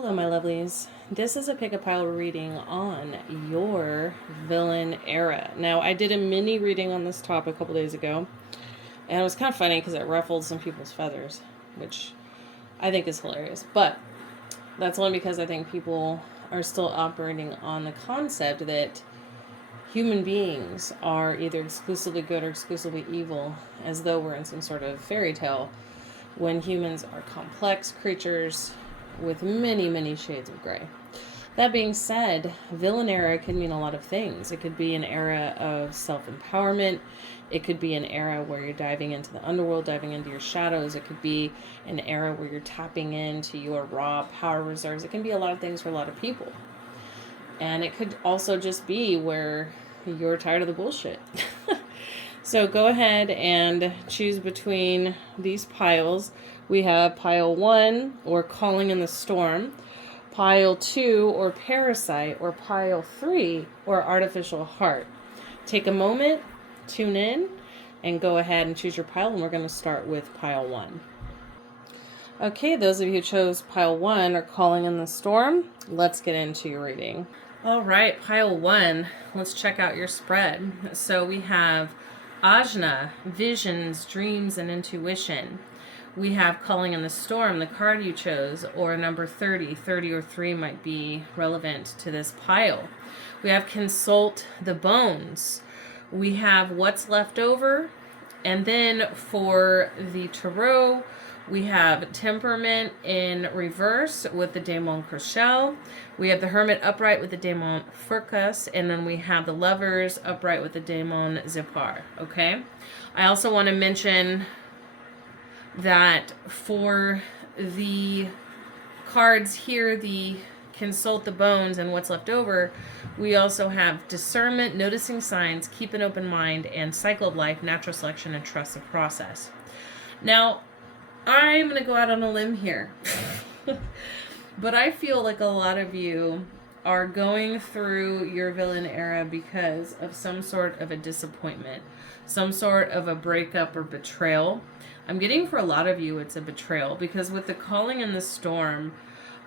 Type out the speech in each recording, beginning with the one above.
Hello, my lovelies. This is a pick a pile reading on your villain era. Now, I did a mini reading on this topic a couple days ago, and it was kind of funny because it ruffled some people's feathers, which I think is hilarious. But that's only because I think people are still operating on the concept that human beings are either exclusively good or exclusively evil, as though we're in some sort of fairy tale, when humans are complex creatures with many, many shades of gray. That being said, villain era could mean a lot of things. It could be an era of self-empowerment. It could be an era where you're diving into the underworld, diving into your shadows. It could be an era where you're tapping into your raw power reserves. It can be a lot of things for a lot of people. And it could also just be where you're tired of the bullshit. So go ahead and choose between these piles. We have pile 1, or Calling in the Storm, pile 2, or Parasite, or pile 3, or Artificial Heart. Take a moment, tune in, and go ahead and choose your pile, and we're going to start with pile 1. Okay, those of you who chose pile 1, or Calling in the Storm, let's get into your reading. All right, pile 1, let's check out your spread. So we have Ajna, Visions, Dreams, and Intuition. We have Calling in the Storm, the card you chose, or number 30. 30 or 3 might be relevant to this pile. We have Consult the Bones. We have What's Left Over. And then for the Tarot, we have Temperament in reverse with the Daemon Crochet. We have the Hermit upright with the Daemon Furcus. And then we have the Lovers upright with the Daemon Zipar. Okay? I also want to mention that for the cards here, the Consult the Bones and What's Left Over, we also have Discernment, Noticing Signs, Keep an Open Mind, and Cycle of Life, Natural Selection, and Trust the Process. Now, I'm going to go out on a limb here. But I feel like a lot of you are going through your villain era because of some sort of a disappointment, some sort of a breakup or betrayal. I'm getting for a lot of you it's a betrayal, because with the Calling in the Storm,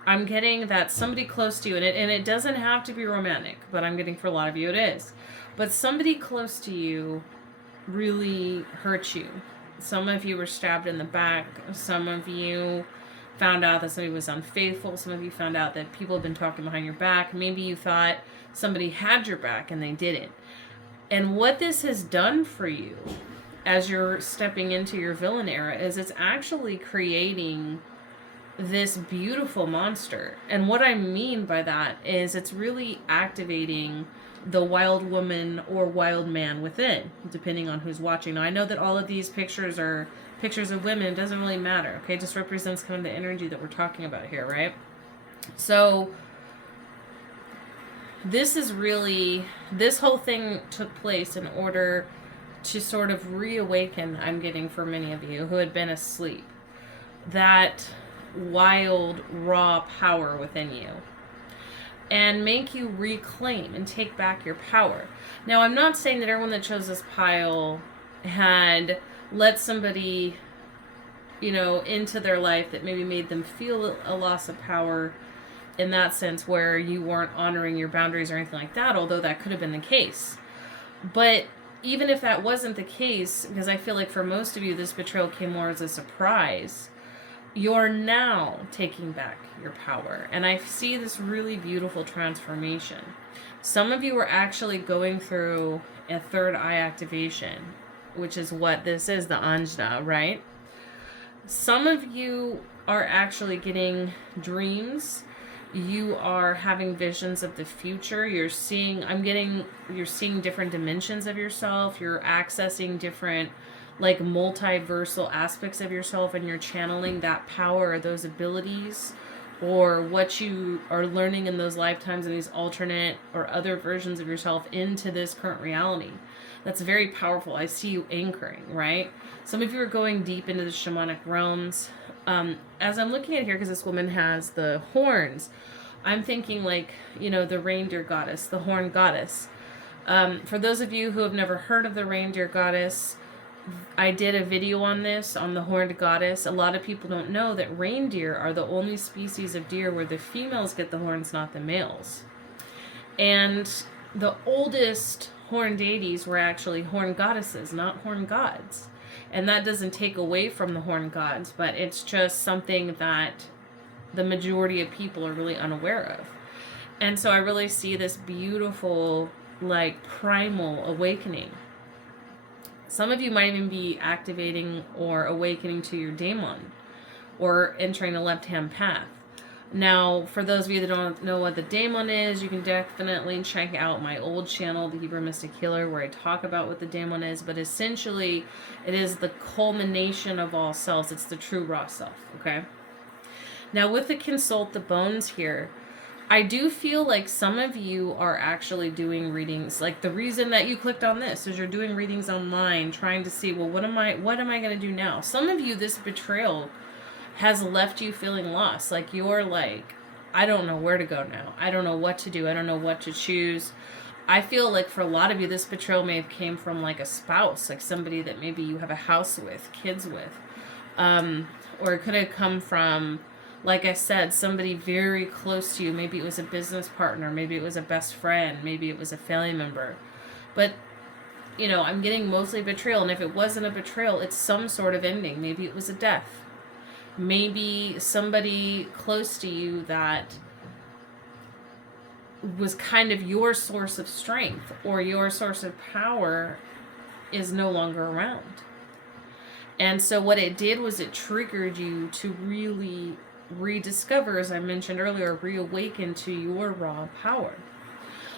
I'm getting that somebody close to you, and it doesn't have to be romantic, but I'm getting for a lot of you it is. But somebody close to you really hurt you. Some of you were stabbed in the back. Some of you found out that somebody was unfaithful. Some of you found out that people have been talking behind your back. Maybe you thought somebody had your back and they didn't. And what this has done for you as you're stepping into your villain era is it's actually creating this beautiful monster. And what I mean by that is it's really activating the wild woman or wild man within, depending on who's watching. Now, I know that all of these pictures are pictures of women. It doesn't really matter, okay? It just represents kind of the energy that we're talking about here, right? So this is really, this whole thing took place in order to sort of reawaken, I'm getting for many of you who had been asleep, that wild, raw power within you, and make you reclaim and take back your power. Now, I'm not saying that everyone that chose this pile had let somebody, into their life that maybe made them feel a loss of power in that sense, where you weren't honoring your boundaries or anything like that, although that could have been the case. But even if that wasn't the case, because I feel like for most of you, this betrayal came more as a surprise, you're now taking back your power. And I see this really beautiful transformation. Some of you are actually going through a third eye activation, which is what this is, the Ajna, right? Some of you are actually getting dreams. You are having visions of the future. You're seeing different dimensions of yourself. You're accessing different multiversal aspects of yourself, and you're channeling that power or those abilities or what you are learning in those lifetimes and these alternate or other versions of yourself into this current reality. That's very powerful. I see you anchoring, right? Some of you are going deep into the shamanic realms. As I'm looking at here, because this woman has the horns, I'm thinking the reindeer goddess, the horn goddess. For those of you who have never heard of the reindeer goddess, I did a video on this, on the horned goddess. A lot of people don't know that reindeer are the only species of deer where the females get the horns, not the males. And the oldest horned deities were actually horned goddesses, not horned gods. And that doesn't take away from the horned gods, but it's just something that the majority of people are really unaware of. And so I really see this beautiful, like, primal awakening. Some of you might even be activating or awakening to your daemon or entering a left-hand path. Now, for those of you that don't know what the daemon is, you can definitely check out my old channel, The Hebrew Mystic Healer, where I talk about what the daemon is. But essentially, it is the culmination of all selves. It's the true raw self, okay? Now, with the consult the bones here, I do feel like some of you are actually doing readings. Like, the reason that you clicked on this is you're doing readings online, trying to see, well, what am I going to do now? Some of you, this betrayal has left you feeling lost. Like, you're like, I don't know where to go now. I don't know what to do. I don't know what to choose. I feel like for a lot of you, this betrayal may have came from like a spouse, like somebody that maybe you have a house with, kids with. Or it could have come from, like I said, somebody very close to you. Maybe it was a business partner. Maybe it was a best friend. Maybe it was a family member. But, you know, I'm getting mostly betrayal. And if it wasn't a betrayal, it's some sort of ending. Maybe it was a death. Maybe somebody close to you that was kind of your source of strength or your source of power is no longer around. And so what it did was it triggered you to really rediscover, as I mentioned earlier, reawaken to your raw power.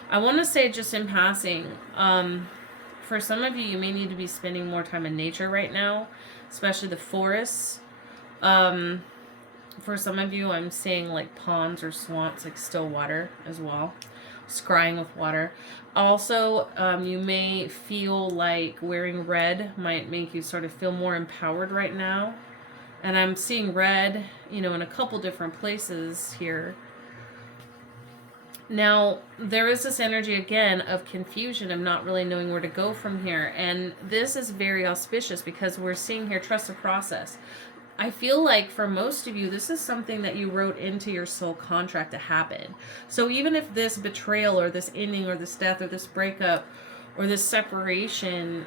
I want to say just in passing, for some of you, you may need to be spending more time in nature right now, especially the forests. For some of you, I'm seeing like ponds or swamps, like still water as well, scrying with water. Also, you may feel like wearing red might make you sort of feel more empowered right now. And I'm seeing red, you know, in a couple different places here. Now, there is this energy again of confusion, of not really knowing where to go from here. And this is very auspicious because we're seeing here, trust the process. I feel like for most of you, this is something that you wrote into your soul contract to happen. So even if this betrayal or this ending or this death or this breakup or this separation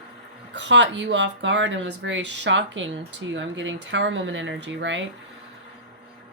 caught you off guard and was very shocking to you, I'm getting Tower Moment energy, right?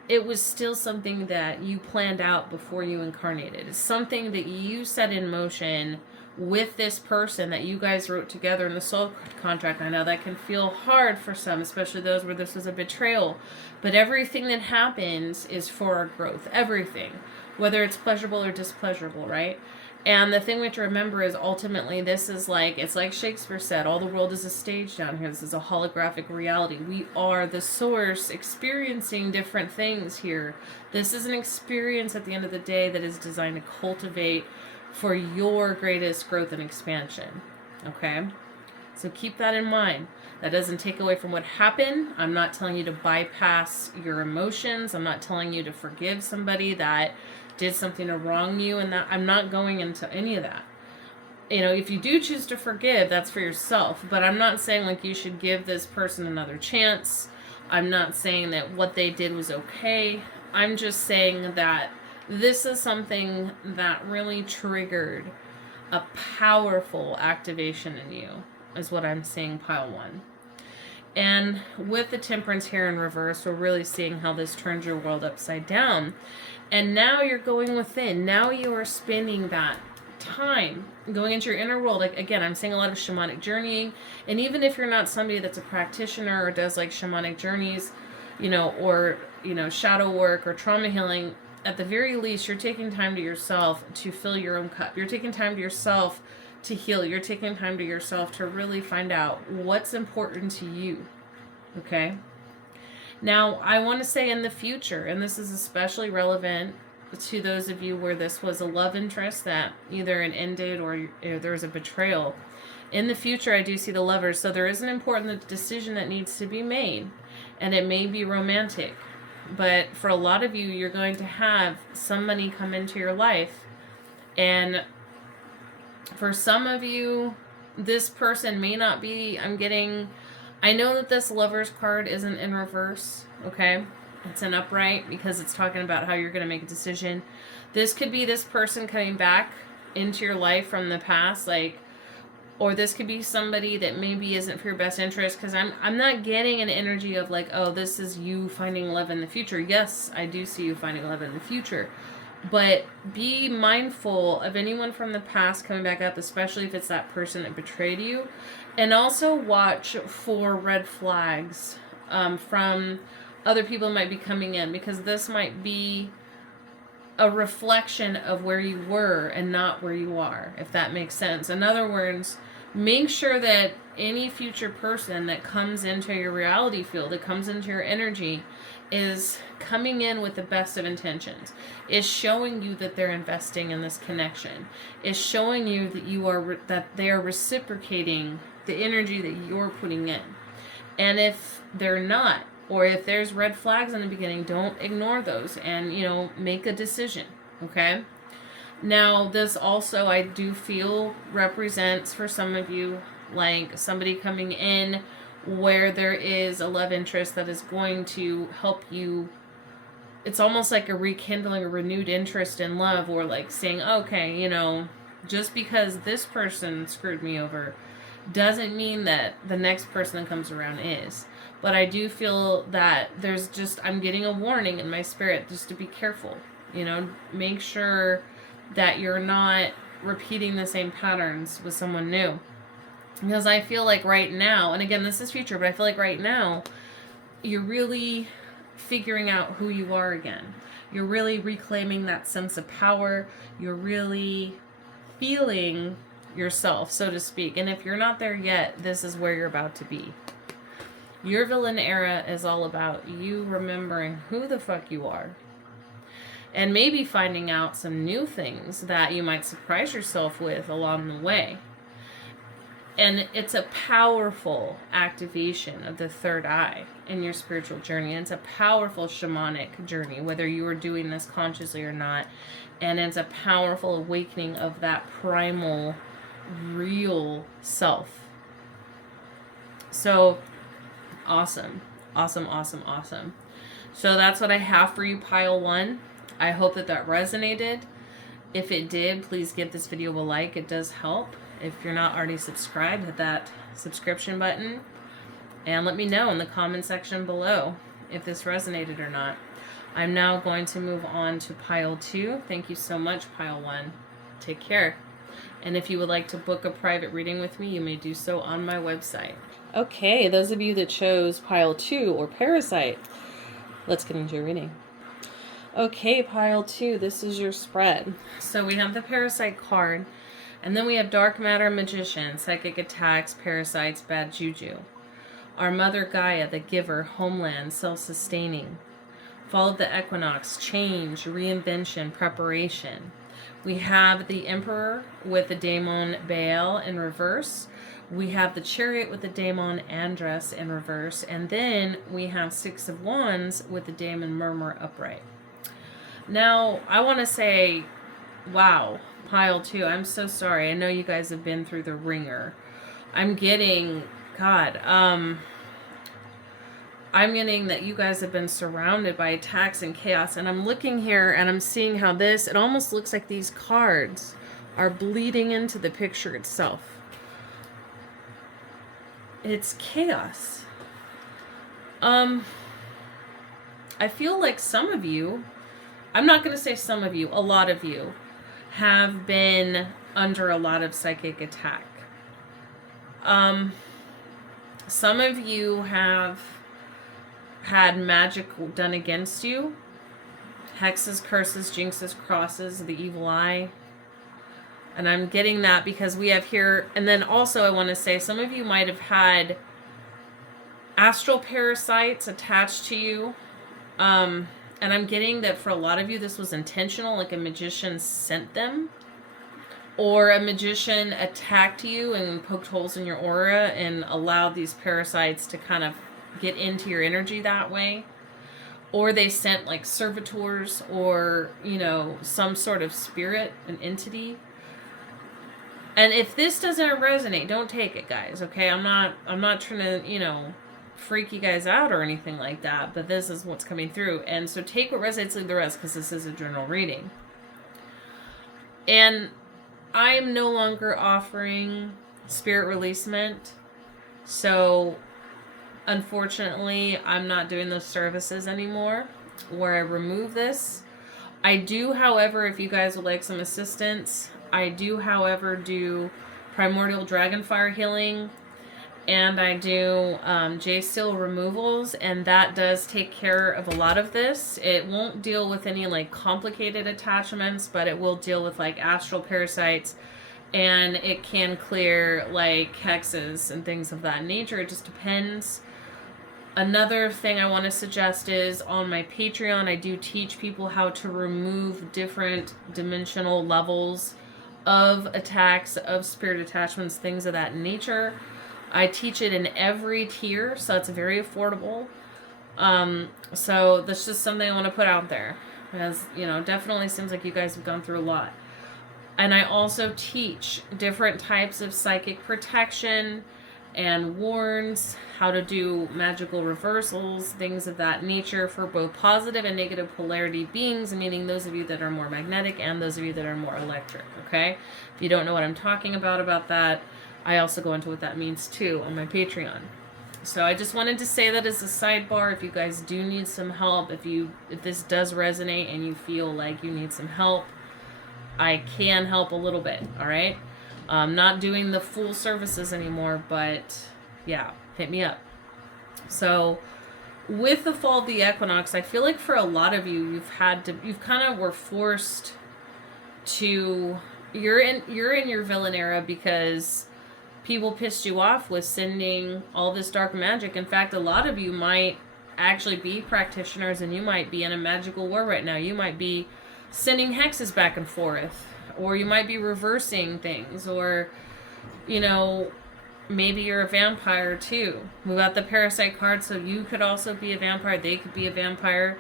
It was still something that you planned out before you incarnated. It's something that you set in motion with this person that you guys wrote together in the soul contract. I know that can feel hard for some, especially those where this is a betrayal. But everything that happens is for our growth. Everything. Whether it's pleasurable or displeasurable, right? And the thing we have to remember is ultimately this is like, it's like Shakespeare said, all the world is a stage down here. This is a holographic reality. We are the source experiencing different things here. This is an experience at the end of the day that is designed to cultivate for your greatest growth and expansion. Okay? So keep that in mind. That doesn't take away from what happened. I'm not telling you to bypass your emotions. I'm not telling you to forgive somebody that did something to wrong you, and that I'm not going into any of that. You know, if you do choose to forgive, that's for yourself. But I'm not saying like you should give this person another chance. I'm not saying that what they did was okay. I'm just saying that this is something that really triggered a powerful activation in you, is what I'm seeing, pile one. And with the Temperance here in reverse, we're really seeing how this turns your world upside down. And now you're going within. Now you are spending that time going into your inner world. Like, again, I'm seeing a lot of shamanic journeying. And even if you're not somebody that's a practitioner or does like shamanic journeys, you know, or, you know, shadow work or trauma healing, at the very least, you're taking time to yourself to fill your own cup. You're taking time to yourself to heal. You're taking time to yourself to really find out what's important to you. Okay? Now, I want to say in the future, and this is especially relevant to those of you where this was a love interest that either it ended or there was a betrayal. In the future, I do see the Lovers. So there is an important decision that needs to be made, and it may be romantic. But for a lot of you, you're going to have somebody come into your life. And for some of you, this person may not be, I know that this Lover's card isn't in reverse, okay? It's an upright because it's talking about how you're going to make a decision. This could be this person coming back into your life from the past, like, or this could be somebody that maybe isn't for your best interest, because I'm not getting an energy of like, oh, this is you finding love in the future. Yes, I do see you finding love in the future. But be mindful of anyone from the past coming back up, especially if it's that person that betrayed you. And also watch for red flags from other people who might be coming in, because this might be a reflection of where you were and not where you are, if that makes sense. In other words, make sure that any future person that comes into your reality field, that comes into your energy, is coming in with the best of intentions, is showing you that they're investing in this connection, is showing you that that they are reciprocating the energy that you're putting in. And if they're not, or if there's red flags in the beginning, don't ignore those and, make a decision, okay? Now, this also, I do feel, represents for some of you, like somebody coming in where there is a love interest that is going to help you. It's almost like a rekindling, a renewed interest in love, or like saying, okay, just because this person screwed me over doesn't mean that the next person that comes around is. But I do feel that I'm getting a warning in my spirit just to be careful. Make sure that you're not repeating the same patterns with someone new. Because I feel like right now, and again, this is future, but I feel like right now, you're really figuring out who you are again. You're really reclaiming that sense of power. You're really feeling yourself, so to speak. And if you're not there yet, this is where you're about to be. Your villain era is all about you remembering who the fuck you are. And maybe finding out some new things that you might surprise yourself with along the way. And it's a powerful activation of the third eye in your spiritual journey. And it's a powerful shamanic journey, whether you are doing this consciously or not. And it's a powerful awakening of that primal, real self. So, awesome. Awesome, awesome, awesome. So that's what I have for you, Pile 1. I hope that resonated. If it did, please give this video a like. It does help. If you're not already subscribed, hit that subscription button. And let me know in the comment section below if this resonated or not. I'm now going to move on to Pile 2. Thank you so much, Pile 1. Take care. And if you would like to book a private reading with me, you may do so on my website. Okay, those of you that chose Pile 2 or Parasite, let's get into your reading. Okay, Pile 2, this is your spread. So we have the Parasite card, and then we have Dark Matter, Magician, Psychic Attacks, Parasites, Bad Juju. Our Mother Gaia, the Giver, Homeland, Self-Sustaining. Fall of the Equinox, Change, Reinvention, Preparation. We have the Emperor with the Daemon Baal in reverse. We have the Chariot with the Daemon Andress in reverse. And then we have Six of Wands with the Daemon Murmur upright. Now, I want to say, wow, Pile 2, I'm so sorry. I know you guys have been through the ringer. I'm getting, I'm getting that you guys have been surrounded by attacks and chaos. And I'm looking here and I'm seeing how it almost looks like these cards are bleeding into the picture itself. It's chaos. I feel like some of you, I'm not going to say some of you, a lot of you have been under a lot of psychic attack. Some of you have had magic done against you. Hexes, curses, jinxes, crosses, the evil eye. And I'm getting that because we have here, and then also I want to say some of you might have had astral parasites attached to you. And I'm getting that for a lot of you, this was intentional, like a magician sent them. Or a magician attacked you and poked holes in your aura and allowed these parasites to kind of get into your energy that way. Or they sent like servitors or, some sort of spirit, an entity. And if this doesn't resonate, don't take it, guys. Okay, I'm not trying to, you know, freak you guys out or anything like that. But this is what's coming through, and so take what resonates, leave the rest, because this is a general reading. And I am no longer offering spirit releasement, so unfortunately, I'm not doing those services anymore where I remove this. I do, however, if you guys would like some assistance, I do, however, do Primordial Dragon Fire Healing, and I do J-Steel removals, and that does take care of a lot of this. It won't deal with any like complicated attachments, but it will deal with like astral parasites, and it can clear like hexes and things of that nature. It just depends. Another thing I want to suggest is on my Patreon, I do teach people how to remove different dimensional levels of attacks, of spirit attachments, things of that nature. I teach it in every tier, so it's very affordable. So that's just something I want to put out there, because, you know, definitely seems like you guys have gone through a lot. And I also teach different types of psychic protection and warns, how to do magical reversals, things of that nature for both positive and negative polarity beings, meaning those of you that are more magnetic and those of you that are more electric, okay? If you don't know what I'm talking about that, I also go into what that means too on my Patreon. So I just wanted to say that as a sidebar. If you guys do need some help, if this does resonate and you feel like you need some help, I can help a little bit, all right? I'm not doing the full services anymore, but yeah, hit me up. So with the fall of the equinox, I feel like for a lot of you, you've kind of were forced to, you're in your villain era because people pissed you off with sending all this dark magic. In fact, a lot of you might actually be practitioners, and you might be in a magical war right now. You might be sending hexes back and forth, or you might be reversing things, or, you know, maybe you're a vampire too. Move out the parasite card, so you could also be a vampire. They could be a vampire.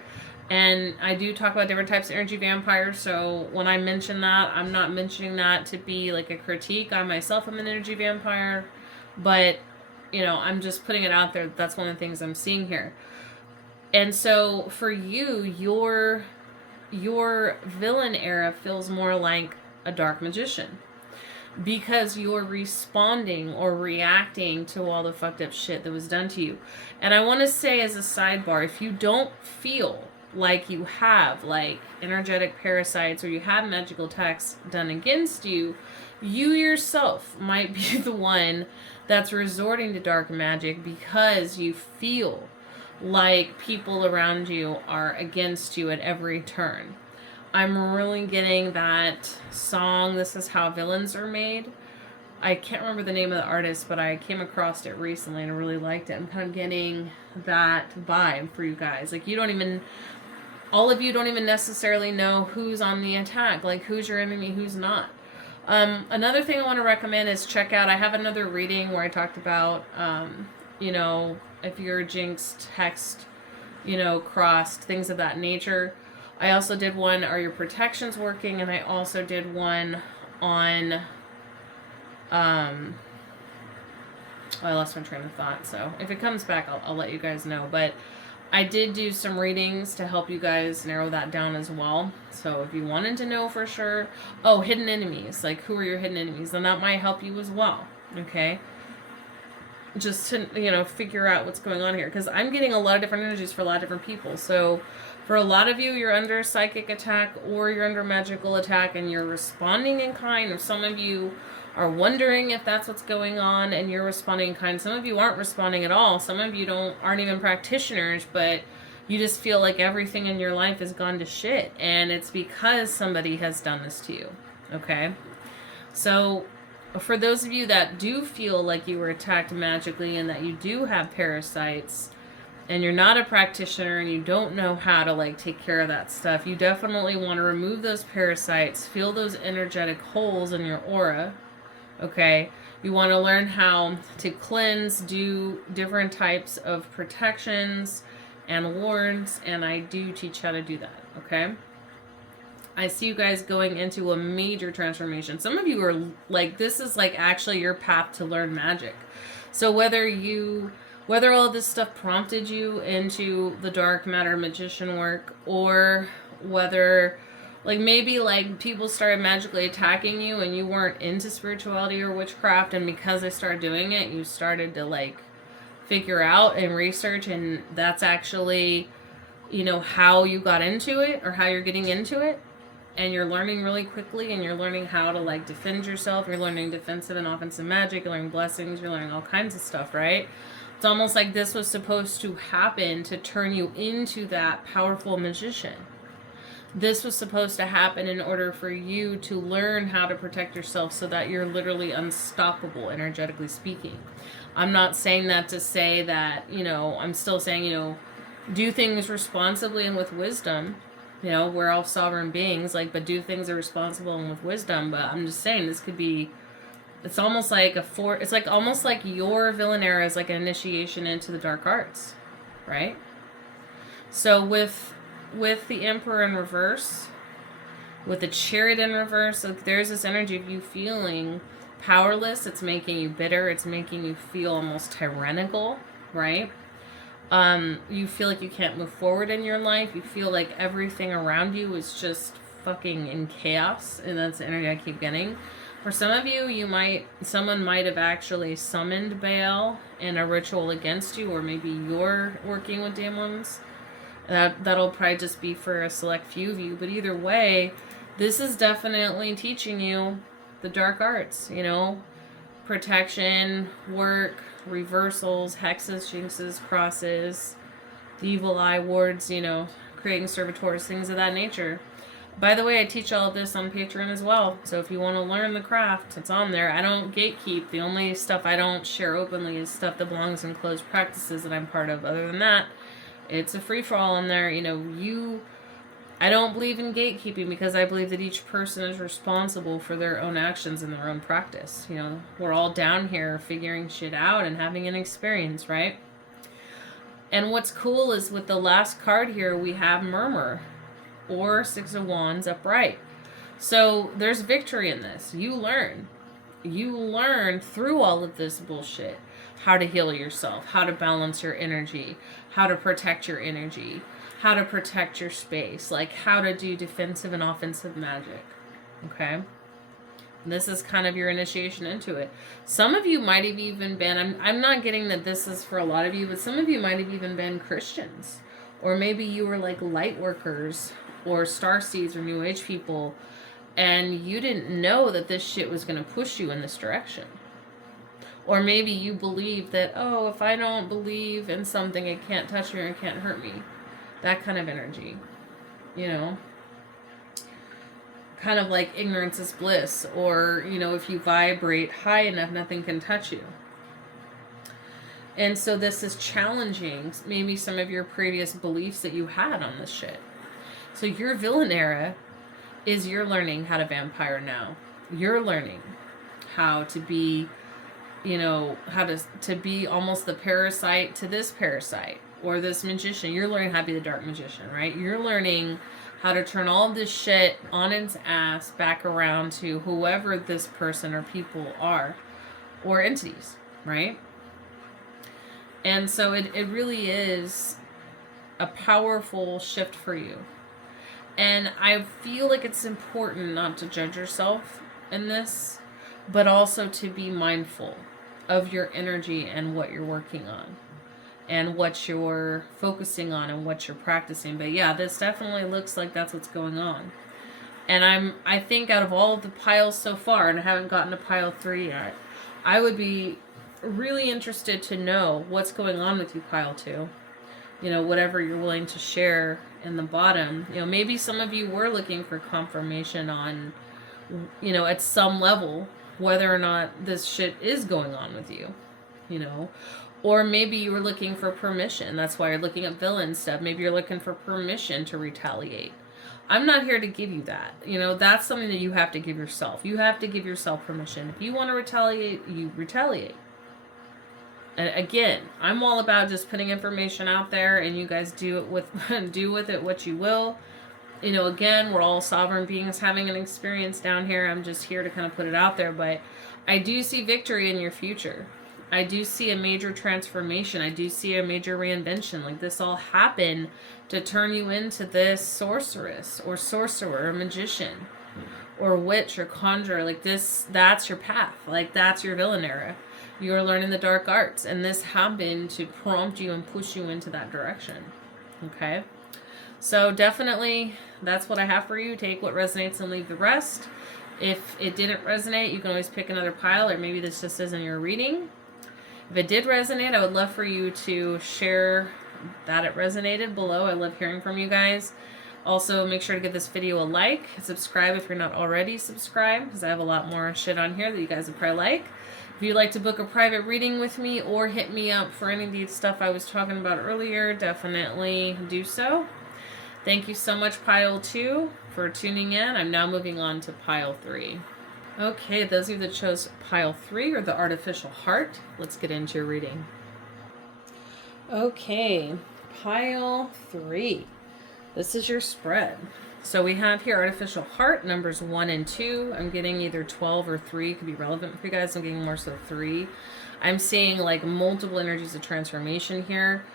And I do talk about different types of energy vampires, so when I mention that, I'm not mentioning that to be like a critique. I myself am an energy vampire, but, you know, I'm just putting it out there. That's one of the things I'm seeing here. And so for you, your villain era feels more like a dark magician, because you're responding or reacting to all the fucked up shit that was done to you. And I want to say as a sidebar, if you don't feel like you have like energetic parasites or you have magical attacks done against you, you yourself might be the one that's resorting to dark magic because you feel like people around you are against you at every turn. I'm really getting that song, This Is How Villains Are Made. I can't remember the name of the artist, but I came across it recently and I really liked it. I'm kind of getting that vibe for you guys. Like, all of you don't even necessarily know who's on the attack, like who's your enemy, who's not. Another thing I want to recommend is check out, I have another reading where I talked about, you know, if you're jinxed, hexed, you know, crossed, things of that nature. I also did one, are your protections working? And I also did one on, I lost my train of thought, so if it comes back, I'll let you guys know. But I did do some readings to help you guys narrow that down as well. So if you wanted to know for sure, hidden enemies, like who are your hidden enemies, then that might help you as well, okay? Just to, you know, figure out what's going on here, because I'm getting a lot of different energies for a lot of different people. So for a lot of you, you're under a psychic attack or you're under magical attack and you're responding in kind. Or some of you are wondering if that's what's going on and you're responding in kind. Some of you aren't responding at all. Some of you aren't even practitioners, but you just feel like everything in your life has gone to shit, and it's because somebody has done this to you, okay? So for those of you that do feel like you were attacked magically and that you do have parasites and you're not a practitioner and you don't know how to like take care of that stuff, you definitely want to remove those parasites, feel those energetic holes in your aura, okay? You want to learn how to cleanse, do different types of protections and wards, and I do teach how to do that, okay? I see you guys going into a major transformation. Some of you are like, this is like actually your path to learn magic. So whether all of this stuff prompted you into the dark matter magician work, or whether like maybe like people started magically attacking you and you weren't into spirituality or witchcraft, and because they started doing it, you started to like figure out and research, and that's actually, you know, how you got into it or how you're getting into it, and you're learning really quickly, and you're learning how to like defend yourself, you're learning defensive and offensive magic, you're learning blessings, you're learning all kinds of stuff, right? It's almost like this was supposed to happen to turn you into that powerful magician. This was supposed to happen in order for you to learn how to protect yourself so that you're literally unstoppable, energetically speaking. I'm not saying that to say that, you know, I'm still saying, you know, do things responsibly and with wisdom. You know, we're all sovereign beings, like, but do things are responsible and with wisdom. But I'm just saying this could be, it's almost like it's like almost like your villain era is like an initiation into the dark arts, right? So with the Emperor in reverse, with the Chariot in reverse, like there's this energy of you feeling powerless. It's making you bitter. It's making you feel almost tyrannical, right? You feel like you can't move forward in your life. You feel like everything around you is just fucking in chaos, and that's the energy I keep getting. For some of you, someone might have actually summoned Baal in a ritual against you, or maybe you're working with demons. That'll probably just be for a select few of you, but either way, this is definitely teaching you the dark arts, you know, protection, work, reversals, hexes, jinxes, crosses, the evil eye wards, you know, creating servitors, things of that nature. By the way, I teach all of this on Patreon as well, so if you want to learn the craft, it's on there. I don't gatekeep. The only stuff I don't share openly is stuff that belongs in closed practices that I'm part of. Other than that, it's a free-for-all in there. You know, I don't believe in gatekeeping because I believe that each person is responsible for their own actions and their own practice. You know, we're all down here figuring shit out and having an experience, right? And what's cool is with the last card here, we have Murmur, or Six of Wands upright. So there's victory in this. You learn through all of this bullshit how to heal yourself, how to balance your energy, how to protect your energy, how to protect your space, like how to do defensive and offensive magic. Okay? This is kind of your initiation into it. Some of you might have even been, I'm not getting that this is for a lot of you, but some of you might have even been Christians. Or maybe you were like light workers or starseeds or new age people, and you didn't know that this shit was going to push you in this direction. Or maybe you believe that, oh, if I don't believe in something, it can't touch me or it can't hurt me. That kind of energy, you know. Kind of like ignorance is bliss, or, you know, if you vibrate high enough, nothing can touch you. And so this is challenging maybe some of your previous beliefs that you had on this shit. So your villain era is you're learning how to vampire now. You're learning how to be, you know, how to be almost the parasite to this parasite or this magician. You're learning how to be the dark magician, right? You're learning how to turn all of this shit on its ass back around to whoever this person or people are, or entities, right? And so it really is a powerful shift for you. And I feel like it's important not to judge yourself in this, but also to be mindful of your energy and what you're working on and what you're focusing on and what you're practicing. But yeah, this definitely looks like that's what's going on. And I think out of all of the piles so far, and I haven't gotten to pile 3 yet, I would be really interested to know what's going on with you, pile 2. You know, whatever you're willing to share in the bottom. You know, maybe some of you were looking for confirmation on, you know, at some level, whether or not this shit is going on with you, you know. Or maybe you were looking for permission. That's why you're looking at villain stuff. Maybe you're looking for permission to retaliate. I'm not here to give you that. You know, that's something that you have to give yourself. You have to give yourself permission. If you want to retaliate, you retaliate. And again, I'm all about just putting information out there, and you guys do with it what you will. You know, again, we're all sovereign beings having an experience down here. I'm just here to kind of put it out there, but I do see victory in your future. I do see a major transformation. I do see a major reinvention. Like, this all happened to turn you into this sorceress or sorcerer or magician or witch or conjurer. Like, this, that's your path. Like, that's your villain era. You're learning the dark arts, and this happened to prompt you and push you into that direction. Okay? So definitely, that's what I have for you. Take what resonates and leave the rest. If it didn't resonate, you can always pick another pile, or maybe this just isn't your reading. If it did resonate, I would love for you to share that it resonated below. I love hearing from you guys. Also, make sure to give this video a like. Subscribe if you're not already subscribed, because I have a lot more shit on here that you guys would probably like. If you'd like to book a private reading with me or hit me up for any of the stuff I was talking about earlier, definitely do so. Thank you so much, Pile 2, for tuning in. I'm now moving on to Pile 3. Okay, those of you that chose Pile 3 or the Artificial Heart, let's get into your reading. Okay, Pile 3. This is your spread. So we have here Artificial Heart, numbers 1 and 2. I'm getting either 12 or 3. Could be relevant for you guys. I'm getting more so 3. I'm seeing like multiple energies of transformation here.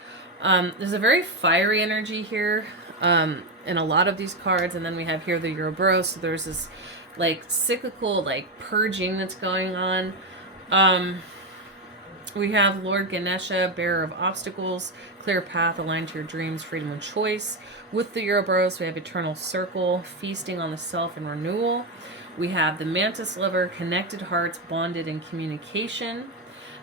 There's a very fiery energy here in a lot of these cards. And then we have here the Ouroboros. So there's this like cyclical like purging that's going on. We have Lord Ganesha, bearer of obstacles, clear path aligned to your dreams, freedom and choice. With the Ouroboros, we have eternal circle, feasting on the self and renewal. We have the Mantis lover, connected hearts, bonded in communication.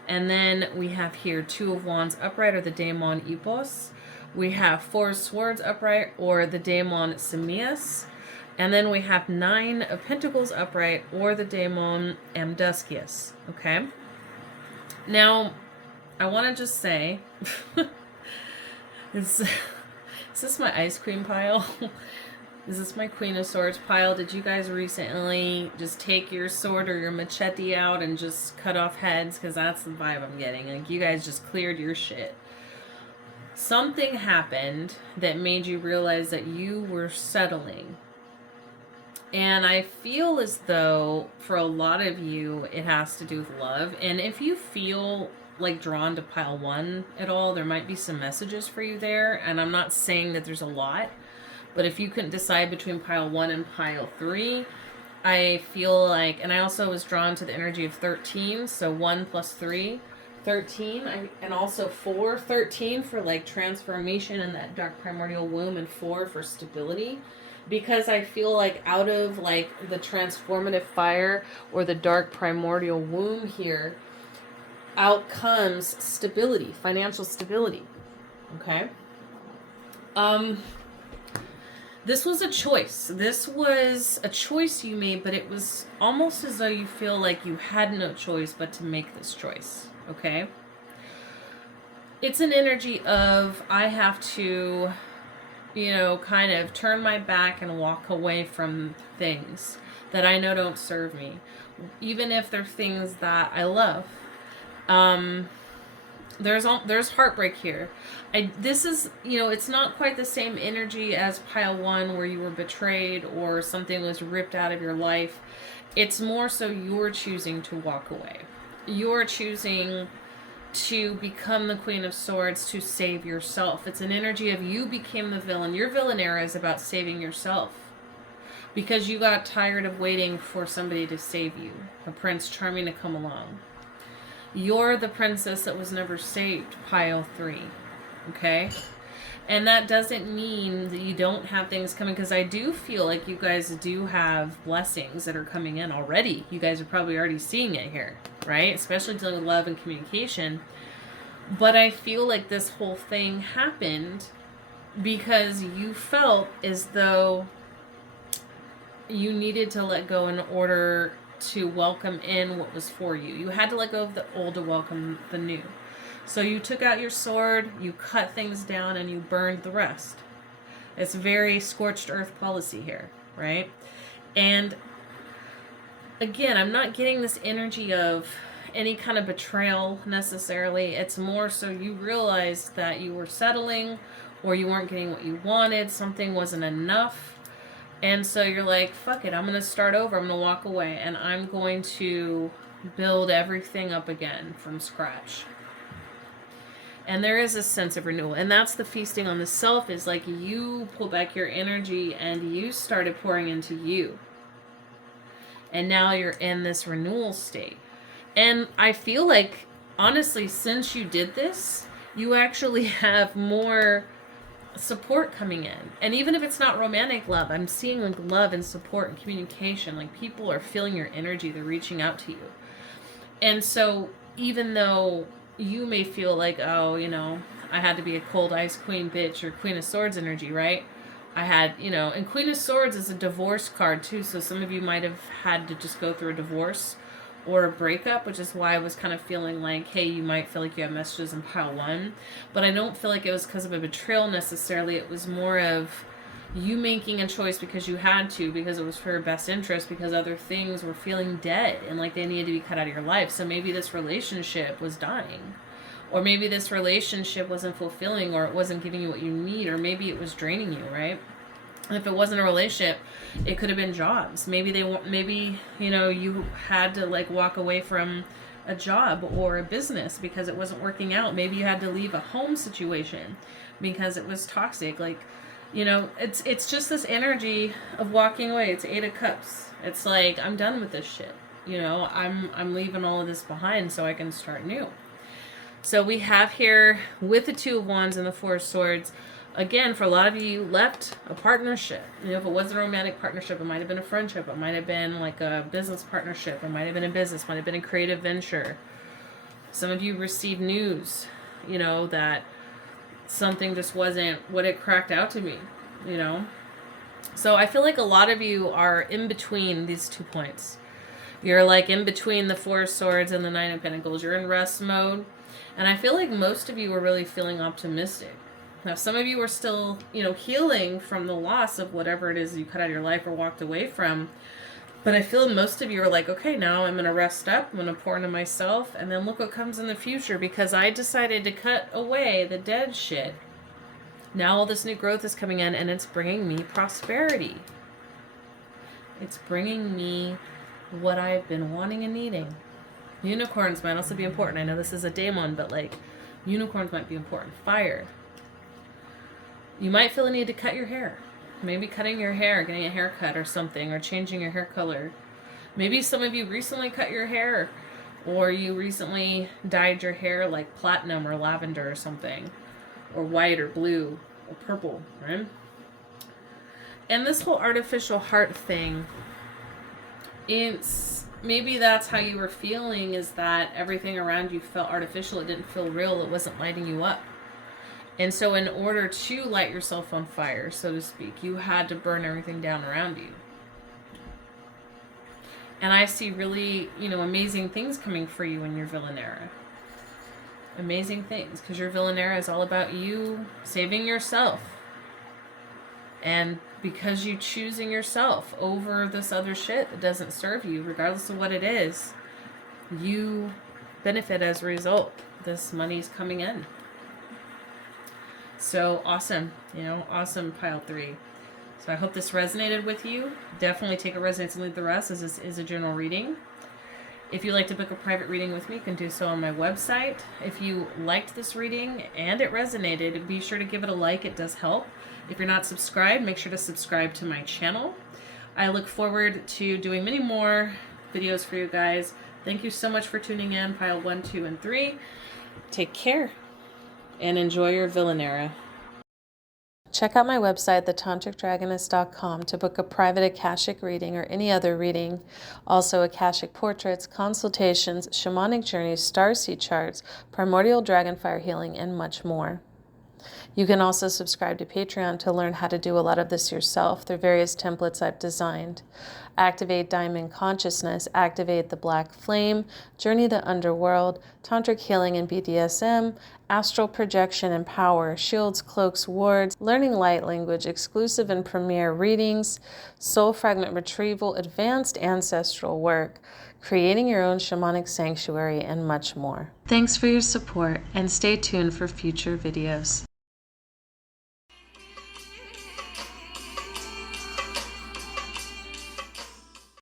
And then we have here 2 of Wands upright, or the Daemon Epos. We have 4 of Swords upright, or the Daemon Simias. And then we have 9 of Pentacles upright, or the Daemon Amduskius. Okay? Now, I want to just say, is this my ice cream pile? Is this my Queen of Swords pile? Did you guys recently just take your sword or your machete out and just cut off heads? Because that's the vibe I'm getting. Like, you guys just cleared your shit. Something happened that made you realize that you were settling. And I feel as though for a lot of you, it has to do with love. And if you feel like drawn to Pile 1 at all, there might be some messages for you there. And I'm not saying that there's a lot. But if you couldn't decide between Pile 1 and Pile 3, I feel like, and I also was drawn to the energy of 13. So 1 plus 3, 13. And also 4, 13 for like transformation in that dark primordial womb, and 4 for stability. Because I feel like out of like the transformative fire or the dark primordial womb here, out comes stability, financial stability. Okay? This was a choice. This was a choice you made, but it was almost as though you feel like you had no choice but to make this choice. Okay? It's an energy of, I have to, you know, kind of turn my back and walk away from things that I know don't serve me, even if they're things that I love. There's heartbreak here. This is, you know, it's not quite the same energy as Pile 1 where you were betrayed or something was ripped out of your life. It's more so you're choosing to walk away. You're choosing to become the Queen of Swords to save yourself. It's an energy of you became the villain. Your villain era is about saving yourself. Because you got tired of waiting for somebody to save you. A Prince Charming to come along. You're the princess that was never saved, Pile 3. Okay? And that doesn't mean that you don't have things coming, because I do feel like you guys do have blessings that are coming in already. You guys are probably already seeing it here, right? Especially dealing with love and communication. But I feel like this whole thing happened because you felt as though you needed to let go in order to welcome in what was for you. You had to let go of the old to welcome the new. So you took out your sword, you cut things down, and you burned the rest. It's very scorched earth policy here, right? And again, I'm not getting this energy of any kind of betrayal necessarily. It's more so you realized that you were settling or you weren't getting what you wanted. Something wasn't enough. And so you're like, fuck it, I'm going to start over. I'm going to walk away and I'm going to build everything up again from scratch. And there is a sense of renewal. And that's the feasting on the self, is like you pull back your energy and you started pouring into you. And now you're in this renewal state. And I feel like, honestly, since you did this, you actually have more support coming in. And even if it's not romantic love, I'm seeing like love and support and communication. Like people are feeling your energy, they're reaching out to you. And so even though you may feel like, oh, you know, I had to be a cold ice queen bitch or Queen of Swords energy, right? I had, you know, and Queen of Swords is a divorce card too. So some of you might have had to just go through a divorce or a breakup, which is why I was kind of feeling like, hey, you might feel like you have messages in pile 1. But I don't feel like it was because of a betrayal necessarily. It was more of you making a choice because you had to, because it was for your best interest, because other things were feeling dead and like they needed to be cut out of your life. So maybe this relationship was dying. Or maybe this relationship wasn't fulfilling, or it wasn't giving you what you need, or maybe it was draining you, right? And if it wasn't a relationship, it could have been jobs. Maybe, you know, you had to like walk away from a job or a business because it wasn't working out. Maybe you had to leave a home situation because it was toxic. Like, you know, it's just this energy of walking away. It's 8 of Cups. It's like, I'm done with this shit. You know, I'm leaving all of this behind so I can start new. So we have here with the 2 of Wands and the 4 of Swords. Again, for a lot of you left a partnership. You know, if it wasn't a romantic partnership, it might have been a friendship. It might have been like a business partnership. It might have been a business. Might have been a creative venture. Some of you received news, you know, that something just wasn't what it cracked out to be, you know. So I feel like a lot of you are in between these 2 points. You're like in between the 4 of Swords and the 9 of Pentacles. You're in rest mode. And I feel like most of you are really feeling optimistic. Now, some of you are still, you know, healing from the loss of whatever it is you cut out of your life or walked away from. But I feel most of you are like, okay, now I'm going to rest up. I'm going to pour into myself. And then look what comes in the future, because I decided to cut away the dead shit. Now all this new growth is coming in and it's bringing me prosperity. It's bringing me what I've been wanting and needing. Unicorns might also be important. I know this is a daemon, but like unicorns might be important. Fire. You might feel a need to cut your hair. Maybe cutting your hair, getting a haircut or something, or changing your hair color. Maybe some of you recently cut your hair, or you recently dyed your hair like platinum or lavender or something, or white or blue or purple, right? And this whole artificial heart thing, it's maybe that's how you were feeling, is that everything around you felt artificial. It didn't feel real. It wasn't lighting you up. And so in order to light yourself on fire, so to speak, you had to burn everything down around you. And I see really, you know, amazing things coming for you in your villain era. Amazing things, because your villain era is all about you saving yourself. And because you choosing yourself over this other shit that doesn't serve you, regardless of what it is, you benefit as a result. This money's coming in. So awesome, you know, awesome pile 3. So I hope this resonated with you. Definitely take a resonance and leave the rest, as this is a general reading. If you'd like to book a private reading with me, you can do so on my website. If you liked this reading and it resonated, be sure to give it a like. It does help. If you're not subscribed, make sure to subscribe to my channel. I look forward to doing many more videos for you guys. Thank you so much for tuning in, pile 1, 2, and 3. Take care and enjoy your villain era. Check out my website, thetantricdragonist.com, to book a private Akashic reading or any other reading. Also, Akashic portraits, consultations, shamanic journeys, starseed charts, primordial dragon fire healing, and much more. You can also subscribe to Patreon to learn how to do a lot of this yourself through various templates I've designed. Activate Diamond Consciousness, Activate the Black Flame, Journey the Underworld, Tantric Healing and BDSM, Astral Projection and Power, Shields, Cloaks, Wards, Learning Light Language, Exclusive and Premier Readings, Soul Fragment Retrieval, Advanced Ancestral Work, Creating Your Own Shamanic Sanctuary, and much more. Thanks for your support, and stay tuned for future videos.